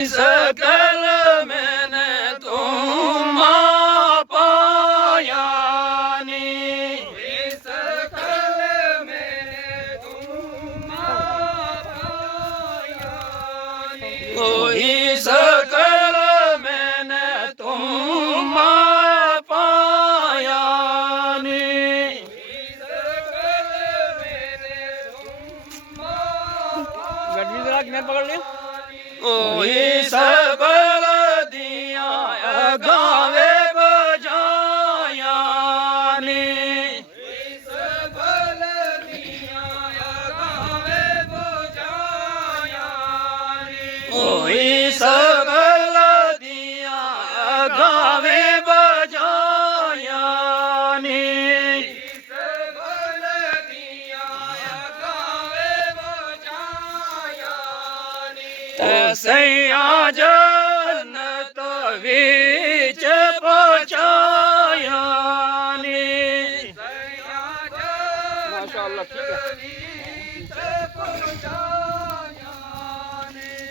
सकल मैंने तुम पायानी सकल मैंने तुम पायानी कोई सकल मैंने तुम पायानी गड्डी जरा किनारे पकड़ लिया ओही सबल दिया गावे बजायानी सबल दिया गावे बजायानी ओही सबल दिया गावे बजायानी सबल दिया गावे बजायानी सैया जन्नत विच पहुंचायानी माशाअल्लाह ठीक है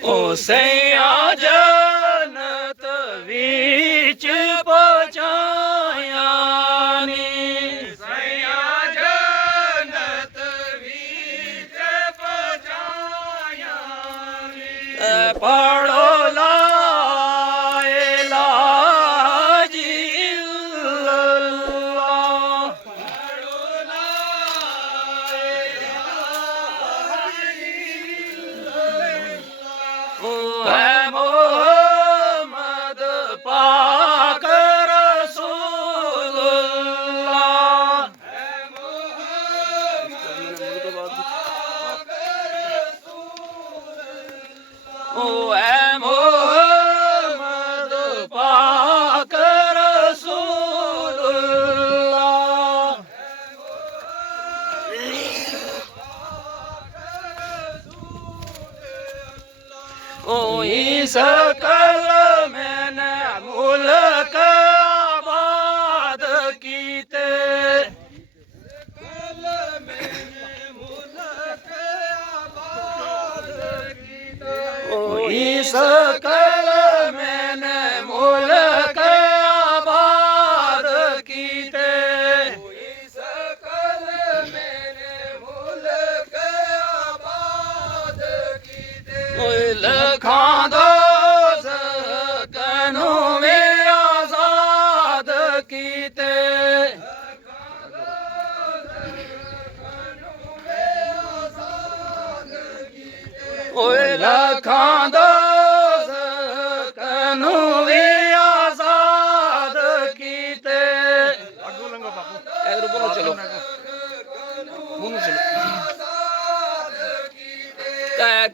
ओ सैया जन्नत विच पहुंचायानी सैया जन्नत विच पहुंचायानी पढ़ो ला इलाहा इल्लल्लाह पढ़ो ला इलाहा इल्लल्लाह ओ है मोहम्मद पाक रसूलुल्लाह है मोहम्मद पाक रसूलुल्लाह ओ है मोहम्मद पाक रसूलुल्लाह ओ सकल मैंने मुल्क आबाद कीते सकल मैंने मुल्क आबाद कीते ओ सकल मैंने मुल्क आबाद कीते सकल मैंने मुल्क आबाद कीते लखां दोस्त कनू में आजाद कीते ओए लखां दोस्त कनू में आजाद कीते आगू लंगा बापू इधर ऊपर चलो मुंह में चलो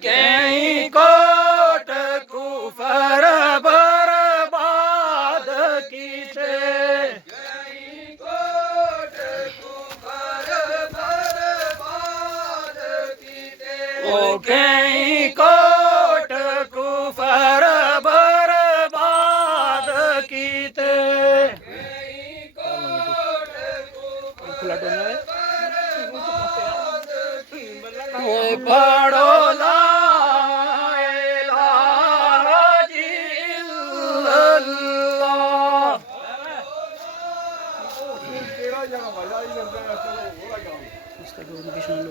कहीं कोट कुफर बर्बाद कीते कहीं कोट कुफर बर्बाद कीते ओ कहीं कोट कुफर बर्बाद कीते कहीं कोट खुला डोना है पढ़ो ला इलाहा इल्लल्लाह तेरा जगह भाई आई करता है चलो हो रहा है इसका डोर निशान